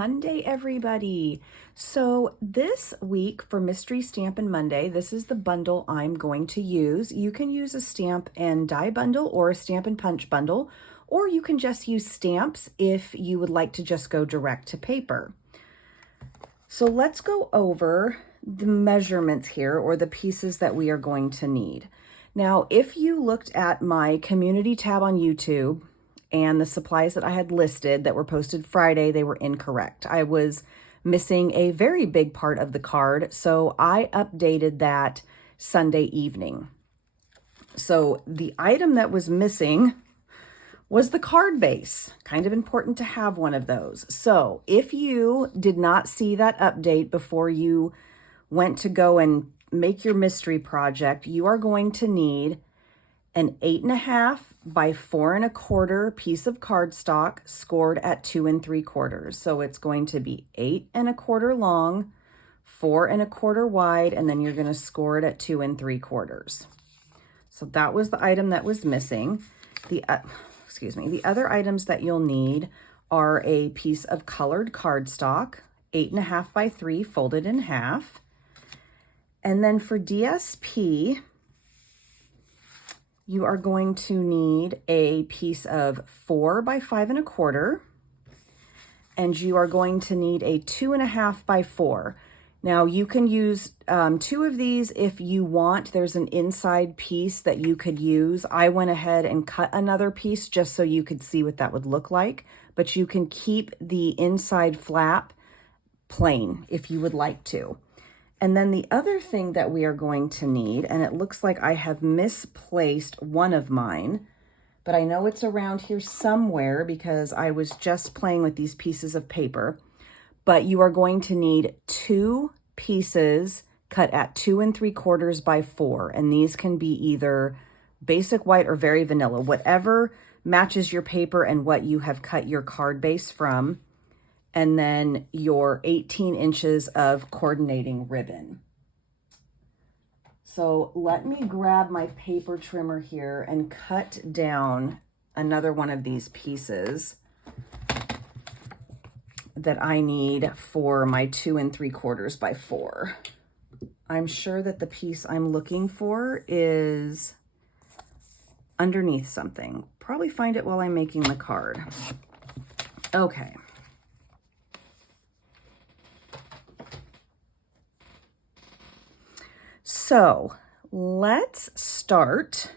Monday, everybody. So this week for Mystery Stampin Monday, this is the bundle I'm going to use. You can use a stamp and die bundle or a stamp and punch bundle, or you can just use stamps if you would like to just go direct to paper. So let's go over the measurements here, or the pieces that we are going to need. Now, if you looked at my community tab on YouTube, and the supplies that I had listed that were posted Friday, they were incorrect. I was missing a very big part of the card, so I updated that Sunday evening. So the item that was missing was the card base. Kind of important to have one of those. So if you did not see that update before you went to go and make your mystery project, you are going to need an 8.5 by 4 1/4 piece of cardstock scored at 2 3/4. So it's going to be 8 1/4 long, 4 1/4 wide, and then you're going to score it at 2 3/4. So that was the item that was missing. The other items that you'll need are a piece of colored cardstock, 8.5 by 3 folded in half. And then for DSP, you are going to need a piece of 4 by 5 1/4, and you are going to need a 2.5 by 4. Now you can use 2 of these if you want. There's an inside piece that you could use. I went ahead and cut another piece just so you could see what that would look like, but you can keep the inside flap plain if you would like to. And then the other thing that we are going to need, and it looks like I have misplaced one of mine, but I know it's around here somewhere because I was just playing with these pieces of paper, but you are going to need 2 pieces cut at 2 3/4 by 4. And these can be either basic white or very vanilla, whatever matches your paper and what you have cut your card base from. And then your 18 inches of coordinating ribbon. So let me grab my paper trimmer here and cut down another one of these pieces that I need for my 2 3/4 by 4. I'm sure that the piece I'm looking for is underneath something. Probably find it while I'm making the card. Okay. So let's start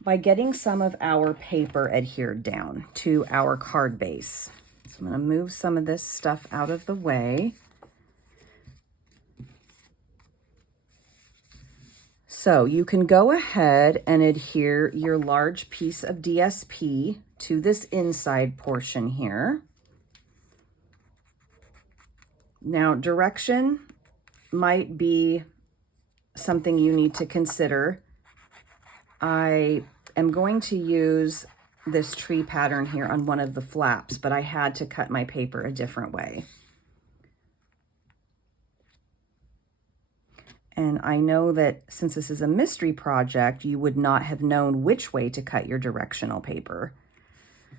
by getting some of our paper adhered down to our card base. So I'm going to move some of this stuff out of the way. So you can go ahead and adhere your large piece of DSP to this inside portion here. Now, direction might be something you need to consider. I am going to use this tree pattern here on one of the flaps, but I had to cut my paper a different way. And I know that since this is a mystery project, you would not have known which way to cut your directional paper.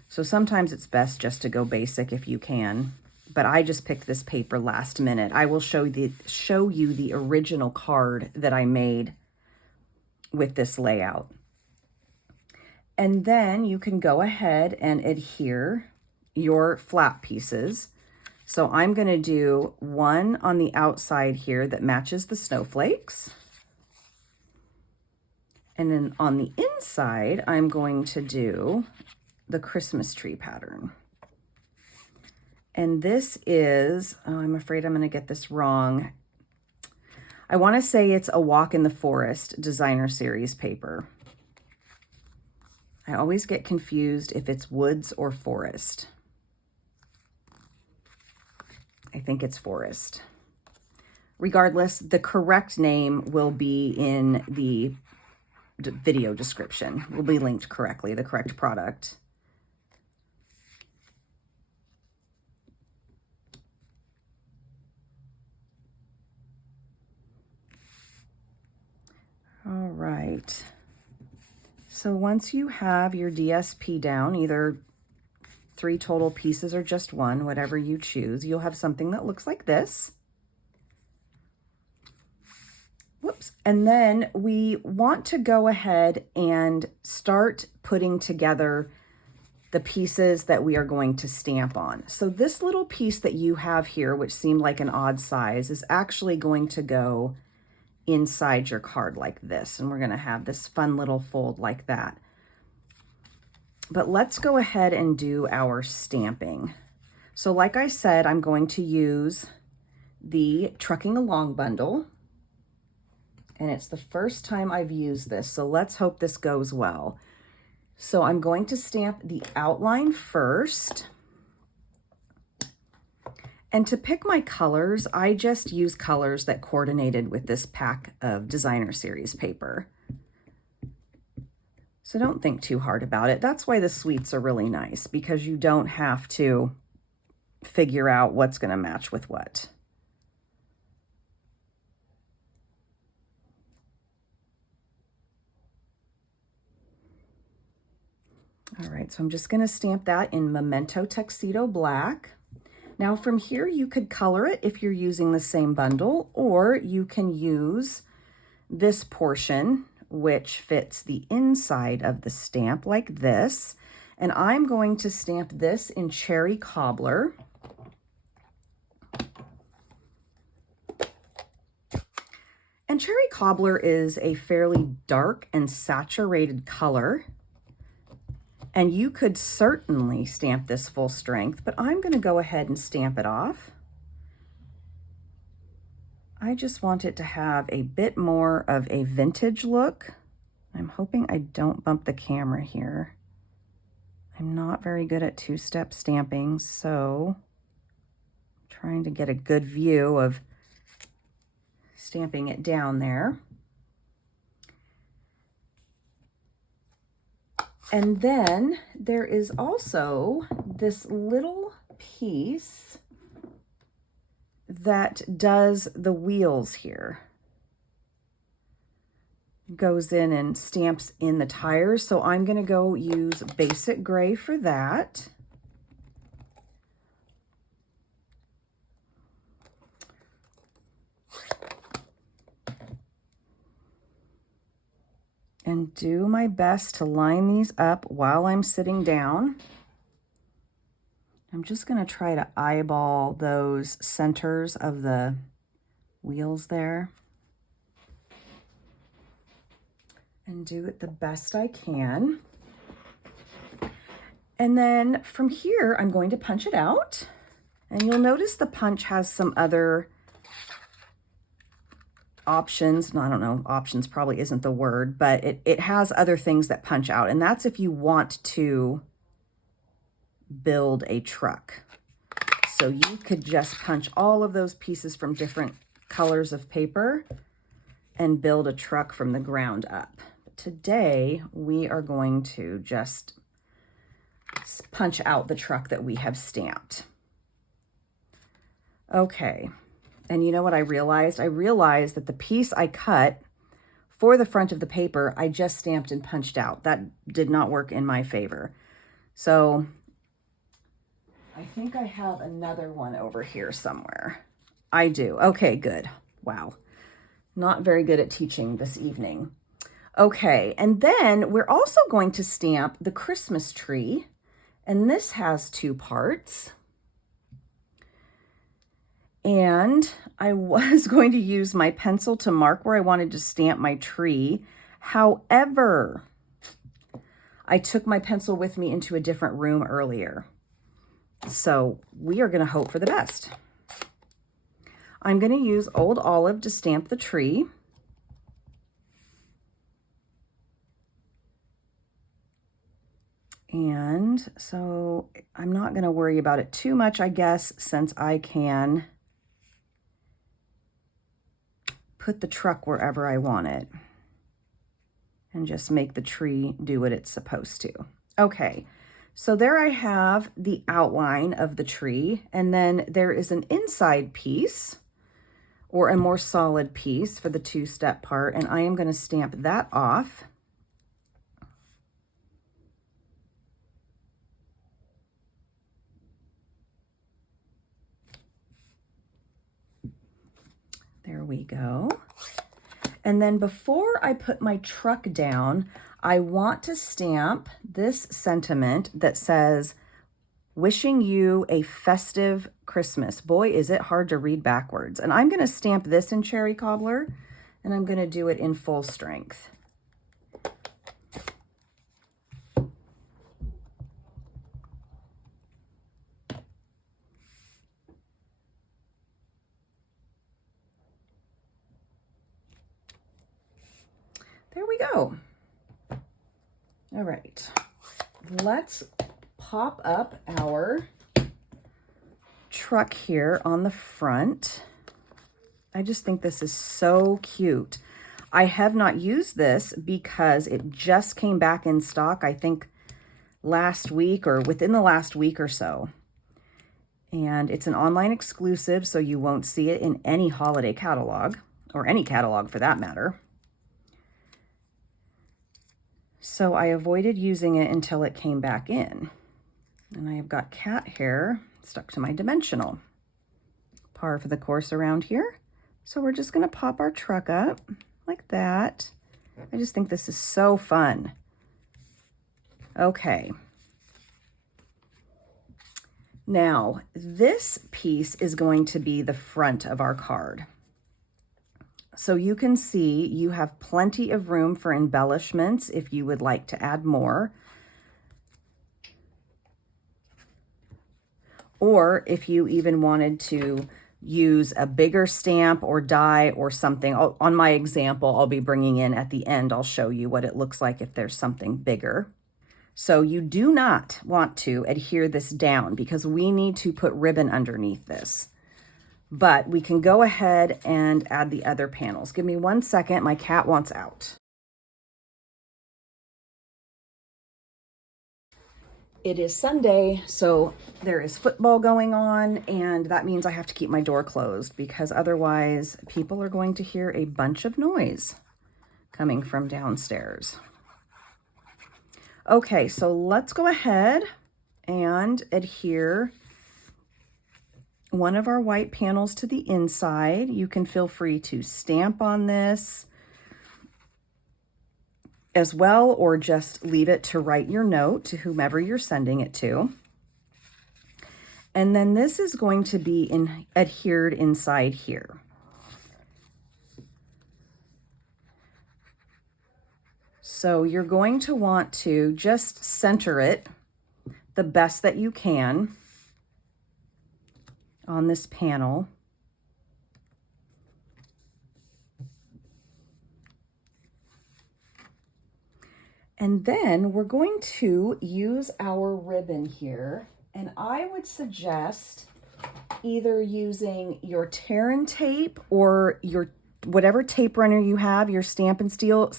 So sometimes it's best just to go basic if you can. But I just picked this paper last minute. I will show you the original card that I made with this layout. And then you can go ahead and adhere your flap pieces. So I'm going to do one on the outside here that matches the snowflakes. And then on the inside, I'm going to do the Christmas tree pattern. And this is, oh, I'm afraid I'm going to get this wrong. I want to say it's a Walk in the Forest designer series paper. I always get confused if it's woods or forest. I think it's forest. Regardless, the correct name will be in the video description. Will be linked correctly, the correct product. All right. So once you have your DSP down, either 3 total pieces or just one, whatever you choose. You'll have something that looks like this. Whoops. And then we want to go ahead and start putting together the pieces that we are going to stamp on. So this little piece that you have here, which seemed like an odd size, is actually going to go inside your card like this. And we're going to have this fun little fold like that. But let's go ahead and do our stamping. So like I said, I'm going to use the Trucking Along bundle. And it's the first time I've used this, so let's hope this goes well. So I'm going to stamp the outline first. And to pick my colors, I just use colors that coordinated with this pack of Designer Series paper. So don't think too hard about it. That's why the suites are really nice, because you don't have to figure out what's going to match with what. All right, so I'm just going to stamp that in Memento Tuxedo Black. Now from here, you could color it if you're using the same bundle, or you can use this portion, which fits the inside of the stamp like this. And I'm going to stamp this in Cherry Cobbler. And Cherry Cobbler is a fairly dark and saturated color. And you could certainly stamp this full strength, but I'm going to go ahead and stamp it off. I just want it to have a bit more of a vintage look. I'm hoping I don't bump the camera here. I'm not very good at two-step stamping, so I'm trying to get a good view of stamping it down there. And then there is also this little piece that does the wheels here. Goes in and stamps in the tires. So I'm going to go use basic gray for that. And do my best to line these up while I'm sitting down. I'm just going to try to eyeball those centers of the wheels there and do it the best I can. And then from here, I'm going to punch it out. And you'll notice the punch has some other options. No, I don't know, options probably isn't the word, but it has other things that punch out. And that's if you want to build a truck. So you could just punch all of those pieces from different colors of paper and build a truck from the ground up. But today we are going to just punch out the truck that we have stamped. Okay. And you know what I realized? I realized that the piece I cut for the front of the paper, I just stamped and punched out. That did not work in my favor. So I think I have another one over here somewhere. I do. Okay, good. Wow. Not very good at teaching this evening. Okay, and then we're also going to stamp the Christmas tree. And this has 2 parts. And I was going to use my pencil to mark where I wanted to stamp my tree. However, I took my pencil with me into a different room earlier. So we are going to hope for the best. I'm going to use Old Olive to stamp the tree. And so I'm not going to worry about it too much, I guess, since I can put the truck wherever I want it and just make the tree do what it's supposed to. Okay, so there I have the outline of the tree, and then there is an inside piece or a more solid piece for the 2-step part, and I am going to stamp that off. There we go. And then before I put my truck down, I want to stamp this sentiment that says, wishing you a festive Christmas. Boy, is it hard to read backwards. And I'm going to stamp this in Cherry Cobbler, and I'm going to do it in full strength. There we go. All right, let's pop up our truck here on the front. I just think this is so cute. I have not used this because it just came back in stock, I think last week or within the last week or so. And it's an online exclusive, so you won't see it in any holiday catalog, or any catalog for that matter. So I avoided using it until it came back in. And I have got cat hair stuck to my dimensional. Par for the course around here. So we're just going to pop our truck up like that. I just think this is so fun. Okay. Now, this piece is going to be the front of our card. So you can see you have plenty of room for embellishments if you would like to add more. Or if you even wanted to use a bigger stamp or die or something. On my example, I'll be bringing in at the end, I'll show you what it looks like if there's something bigger. So you do not want to adhere this down because we need to put ribbon underneath this. But we can go ahead and add the other panels. Give me 1 second, my cat wants out. It is Sunday, so there is football going on, and that means I have to keep my door closed because otherwise people are going to hear a bunch of noise coming from downstairs. Okay, so let's go ahead and adhere one of our white panels to the inside. You can feel free to stamp on this as well, or just leave it to write your note to whomever you're sending it to. And then this is going to be adhered inside here. So you're going to want to just center it the best that you can on this panel. And then we're going to use our ribbon here. And I would suggest either using your tear and tape or your whatever tape runner you have, your Stampin' Seal,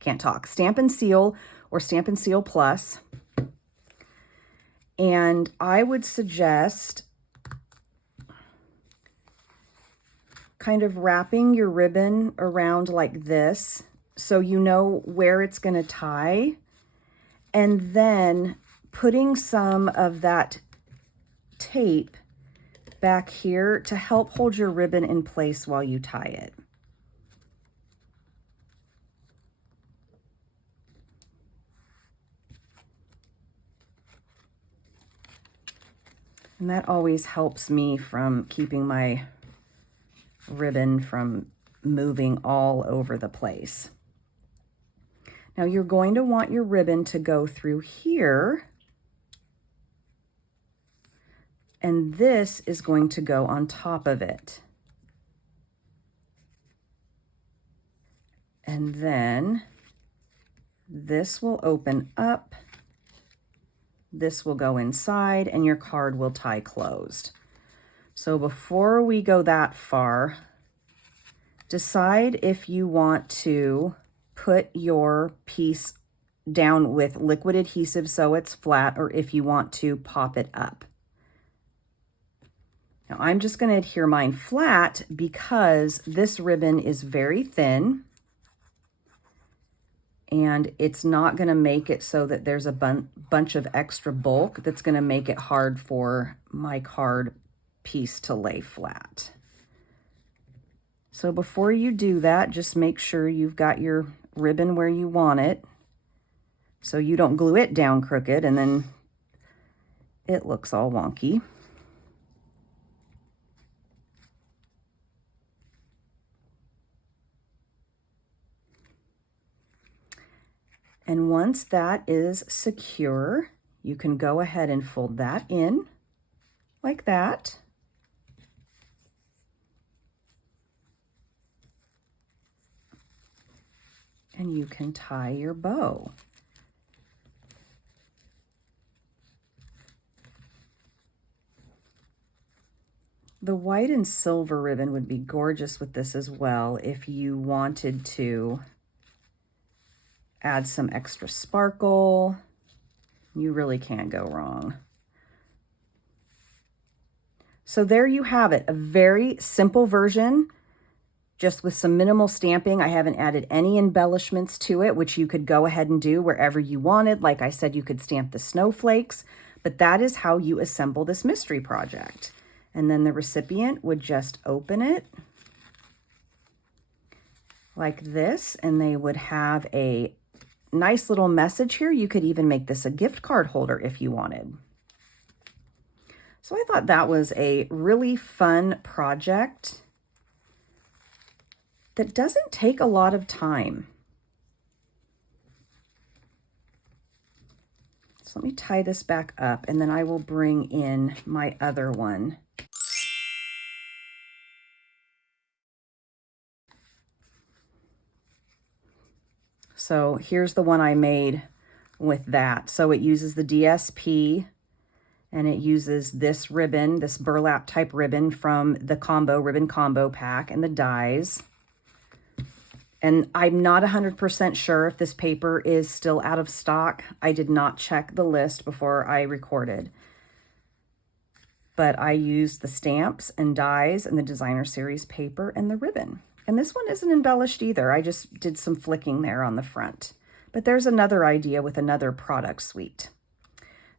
can't talk, Stampin' Seal or Stampin' Seal Plus. And I would suggest kind of wrapping your ribbon around like this so you know where it's going to tie, and then putting some of that tape back here to help hold your ribbon in place while you tie it. And that always helps me from keeping my ribbon from moving all over the place. Now you're going to want your ribbon to go through here, and this is going to go on top of it. And then this will open up, this will go inside, and your card will tie closed. So before we go that far, decide if you want to put your piece down with liquid adhesive so it's flat, or if you want to pop it up. Now I'm just going to adhere mine flat because this ribbon is very thin and it's not going to make it so that there's a bunch of extra bulk that's going to make it hard for my card piece to lay flat. So before you do that, just make sure you've got your ribbon where you want it, so you don't glue it down crooked and then it looks all wonky. And once that is secure, you can go ahead and fold that in like that. And you can tie your bow. The white and silver ribbon would be gorgeous with this as well if you wanted to add some extra sparkle. You really can't go wrong. So there you have it, a very simple version, just with some minimal stamping. I haven't added any embellishments to it, which you could go ahead and do wherever you wanted. Like I said, you could stamp the snowflakes, but that is how you assemble this mystery project. And then the recipient would just open it like this, and they would have a nice little message here. You could even make this a gift card holder if you wanted. So I thought that was a really fun project that doesn't take a lot of time. So let me tie this back up, and then I will bring in my other one. So here's the one I made with that. So it uses the DSP, and it uses this ribbon, this burlap type ribbon from the ribbon combo pack, and the dies. And I'm not 100% sure if this paper is still out of stock. I did not check the list before I recorded. But I used the stamps and dies and the designer series paper and the ribbon. And this one isn't embellished either. I just did some flicking there on the front. But there's another idea with another product suite.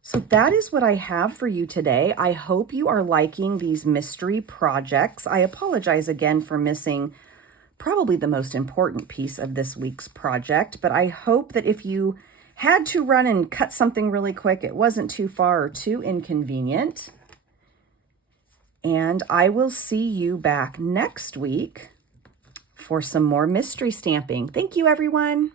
So that is what I have for you today. I hope you are liking these mystery projects. I apologize again for missing probably the most important piece of this week's project, but I hope that if you had to run and cut something really quick, it wasn't too far or too inconvenient. And I will see you back next week for some more mystery stamping. Thank you, everyone.